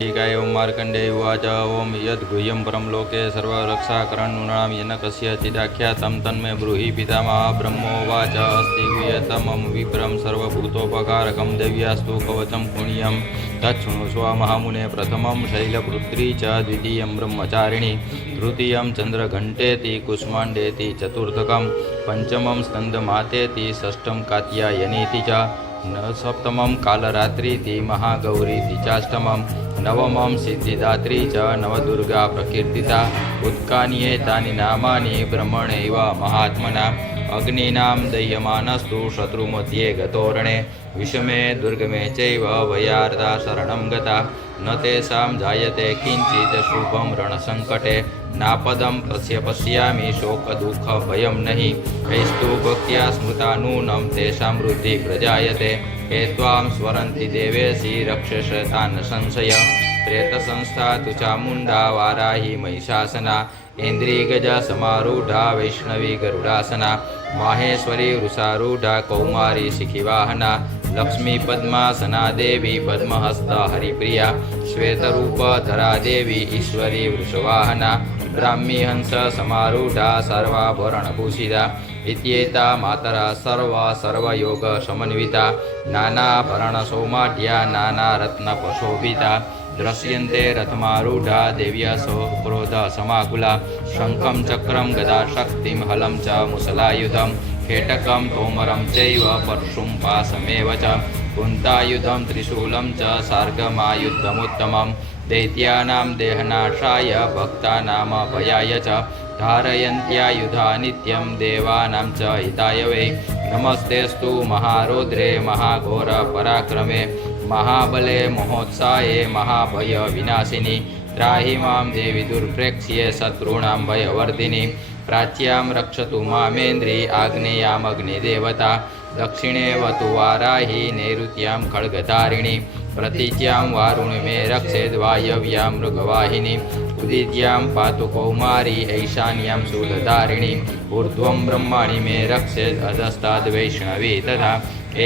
एवं मार्कण्डेय उवाच ओं यद्गुह्यं परं लोके सर्वरक्षाकरणनृणां येन कस्यचिदाख्यातं तन्मे ब्रूहि पितामहः ब्रह्मोवाच अस्ति गुह्यतमं विप्रं सर्वभूतोपकारकं देव्यास्तु कवचं पुण्यं तच्छृणुष्व महामुने प्रथमं शैलपुत्री च द्वितीयं ब्रह्मचारिणी तृतीयं चन्द्रघण्टेति कुष्माण्डेति चतुर्थकं पञ्चमं स्कन्दमातेति षष्ठं कात्यायनीति च सप्तमं कालरात्रीति महागौरीति चाष्टमं नवमं सिद्धिदात्री च नवदुर्गा प्रकीर्तिता उत्कान्येतानि नामानि ब्रह्मणैव महात्मना अग्नीनां दह्यमानस्तु शत्रुमध्ये गतोरणे विषमे दुर्गमे चैव वयार्ता शरणं गता न तेषां जायते किञ्चित् शुभं रणसङ्कटे नापदं पश्यामि शोकदुःखभयं नहि यैस्तु भक्त्या स्मृता नूनं तेषां वृद्धिः प्रजायते हे त्वां स्वरन्ति देवेशि रक्षसतान् संशय प्रेतसंस्था तु चामुण्डा वाराही महिषासना इन्द्रिगजा समारूढा वैष्णवी गरुडासना माहेश्वरी वृषारूढा कौमारी शिखिवाहना लक्ष्मी पद्मासना देवी पद्महस्ता हरिप्रिया श्वेतरूपधरा देवी ईश्वरी वृषवाहना ब्राह्मी हंस समारूढ़ा सर्वाभरणभूषिता इत्येता मातरा सर्वयोग समन्विता नानाभरणसौमाढ्या नानारत्नपशोभिता दृश्यन्ते रथमारूढ़ा देव्या क्रोध समाकुला शंखं चक्रं गदा शक्तिं हलं च मुसलायुधं खेटकं तोमरं चैव परशुं पाशमेव च कुन्तायुधं त्रिशूलं च सार्गमायुधमुत्तमं दैत्यानां देहनाशाय भक्तानां भयाय च धारयन्त्यायुधा नित्यं देवानां च हिताय वै नमस्तेस्तु महारौद्रे महाघोर पराक्रमे महाबले महोत्साहे महाभय विनाशिनी त्राहि मां देवी दुर्प्रेक्ष्ये शत्रूणां भयवर्धिनी प्राच्यां रक्षतु मामेन्द्री आग्नेयामग्निदेवता दक्षिणे वतु वाराही नैऋत्यां खड्गधारिणी प्रतीच्यां वारुणि मे रक्षेद् वायव्यां मृगवाहिनी उदित्यां पातु कौमारी ऐशान्यां शूलधारिणी ऊर्ध्वं ब्रह्माणि मे रक्षेद् अधस्ताद् वैष्णवी तथा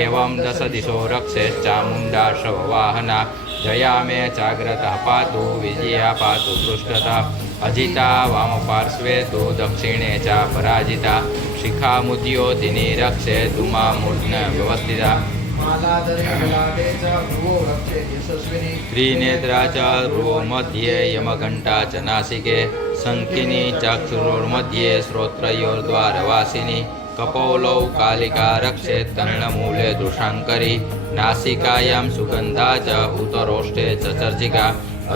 एवं दश दिशो रक्षेत् चामुण्डा शववाहना जया मे चाग्रतः पातु विजया पातु पृष्ठतः अजिता वामपार्श्वे तु दक्षिणे च पराजिता शिखामुद्योतिनी रक्षेत् उमामूर्ध्न व्यवस्थिता त्रिनेत्रा च भ्रुवो मध्ये यमघण्टा च नासिके शङ्खिनी चक्षुर्मध्ये श्रोत्रयोर्द्वारवासिनी कपोलौ कालिका रक्षेत् कर्णमूले दृशाङ्करी नासिकायां सुगन्धा च उतरोष्ठे च चर्चिका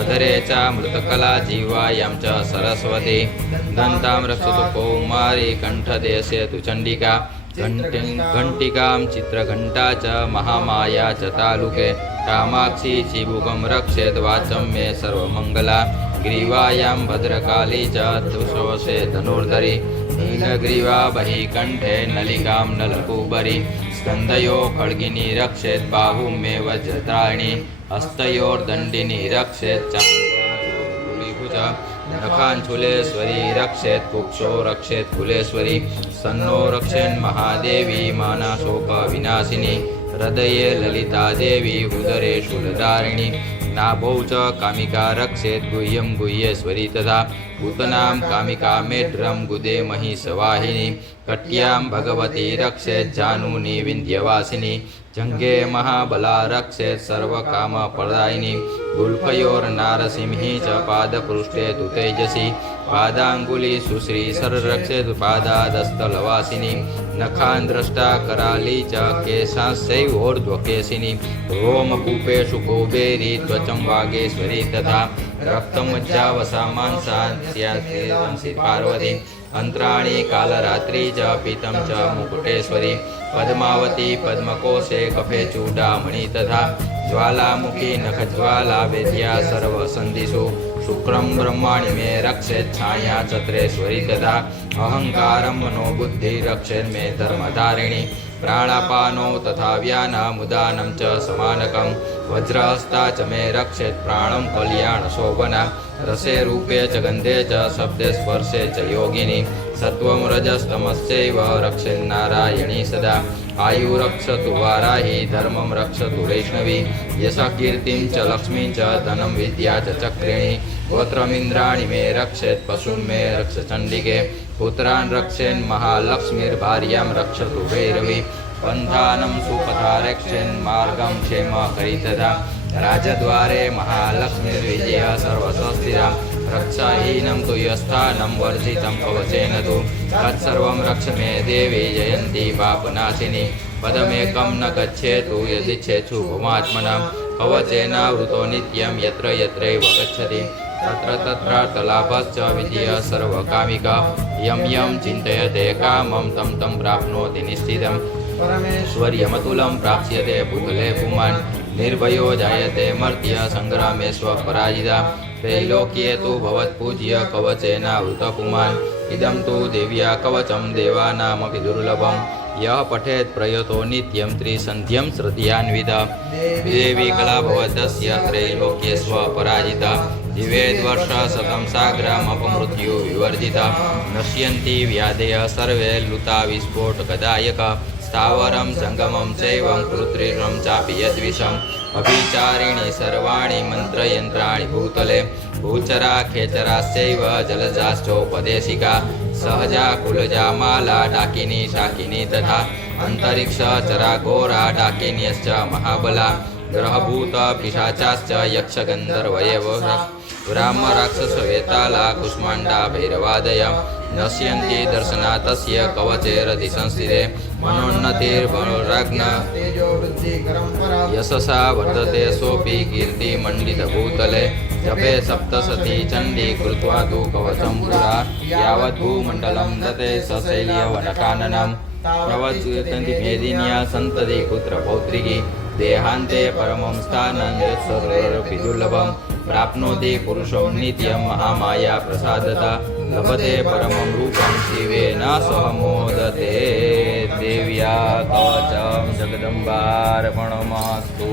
अधरे च मृतकला जीवायां च सरस्वती दन्तां रक्षतु कौमारी कण्ठदेशे तु चण्डिका घण्टिकां चित्रघण्टा च महामाया च तालुके कामाक्षी चिबुकं रक्षेत् वाचं मे सर्वमङ्गला ग्रीवायां भद्रकाली च तुषवसे धनुर्धरी नीलग्रीवा बहिकण्ठे नलिकां नलकूबरी स्कन्धयो खड्गिनी रक्षेत् बाहुं मे वज्रत्राणि हस्तयोर्दण्डिनी रक्षेत् चाकुलीभुज नखाञ्चुलेश्वरी रक्षेत् कुक्षो रक्षेत् कुलेश्वरी सन्नो रक्षेन् महादेवी मानशोकविनाशिनी हृदये ललिता देवी उदरे शूलधारिणी नाभौ च कामिका रक्षेत् गुह्यं गुह्येश्वरी तथा पूतनां कामिका मेढ्रं गुदे महिषवाहिनी कट्यां भगवती रक्षेत् जानूनि विन्ध्यवासिनी जङ्गे महाबला रक्षेत् सर्वकामप्रदायिनी गुल्फयोर्नारसिंही च पादपृष्ठे तु तेजसी पादाङ्गुली सुश्रीसर रक्षेत् पादादस्थलवासिनी नखान् द्रष्टा कराली च केशांशैवोर्ध्वकेशिनी रोमकूपेषु कुबेरी त्वचं वागेश्वरी तथा रक्तमज्जावसा मांसांसि पार्वती अंतराणी कालरात्रि च पीतं च मुकुटेश्वरी पद्मावती पद्मकोशे कफे चूडामणि तथा ज्वालामुखी नखज्वाला वेद्या सर्वसन्धिषु शुक्रं ब्रह्माणि मे रक्षेत् छाया चत्रेश्वरी तथा अहङ्कारं मनोबुद्धि रक्षेत् मे धर्मधारिणी प्राणापानो तथा व्यानमुदानं च समानकं वज्रहस्ता च मे रक्षेत् प्राणं कल्याणशोभना रसे रूपे च गन्धे च शब्दे स्पर्शे च योगिनी सत्वं रजस्तमश्चैव रक्षेन्नारायणी सदा आयुरक्षतु वाराही धर्मं रक्षतु वैष्णवी यशः कीर्तिं च लक्ष्मीं च धनं विद्या च चक्रिणी गोत्रमिन्द्राणि मे रक्षेत् पशुं मे रक्ष चण्डिके पुत्रान् रक्षेन् महालक्ष्मीर्भार्यां रक्षतु भैरवी पन्थानं सुपथा रक्षेन्मार्गं क्षेमकरी तथा राजद्वारे महालक्ष्मीर्विजया सर्वस्वस्थिरा रक्षाहीनं तु यस्थानं वर्जितं कवचेन तु तत्सर्वं रक्ष मे देवी जयन्ती पापनाशिनी पदमेकं न गच्छेतु यदिच्छेत्सु भूमात्मनां कवचेनावृतो नित्यं यत्र यत्रैव गच्छति तत्र तत्रार्थलाभश्च विजयः सर्वकामिका यं यं चिन्तयते कामं तं तं प्राप्नोति निश्चितं परमेश्वर्यमतुलं प्राप्स्यते पुतले पुमान् निर्भयो जायते मर्त्य संग्रामे स्वपराजिता त्रैलोक्ये तु भवत्पूज्य कवचेनावृतपुमान् इदं तु देव्या कवचं देवानामपि दुर्लभं यः पठेत् प्रयतो नित्यं त्रिसन्ध्यं श्रद्धयान्विता देवी कला भवतस्य त्रैलोक्ये स्वपराजिता जीवेद्वर्षशतं साग्रामपमृत्यु विवर्जिता नश्यन्ति व्याधयः सर्वे लुता विस्फोटकदायका स्थावरं जङ्गमं चैवं कृत्रिमं चापि यद्विषम् अभिचारिणि सर्वाणि मन्त्रयन्त्राणि भूतले भूचरा खेचराश्चैव जलजाश्चोपदेशिका सहजा कुलजा माला डाकिनी शाकिनी तथा अन्तरिक्षचरा घोरा डाकिन्यश्च महाबला ग्रहभूत पिशाचाश्च यक्षगन्धर्वयव ब्राह्मराक्षसवेताला कुष्माण्डा भैरवादय नश्यन्ति दर्शनातस्य कवचेरधि संस्थिते मनोन्नतिर्मनोराज्ञ यशसा वर्धते सोऽपि कीर्तिमण्डितभूतले जपे सप्तशती चण्डी कृत्वा तु कवचं पुरा यावद्भूमण्डलं दते सशैल्यवनकाननं प्रवचन्ति मेदिन्या सन्तति पुत्रपौत्रिकी देहान्ते परमं स्थानं यत्सर्वैरपि दुर्लभं प्राप्नोति पुरुषं नित्यं महामाया प्रसादता लभते परमं रूपं शिवेन सह मोदते देव्या कवचं जगदम्बार्पणमस्तु।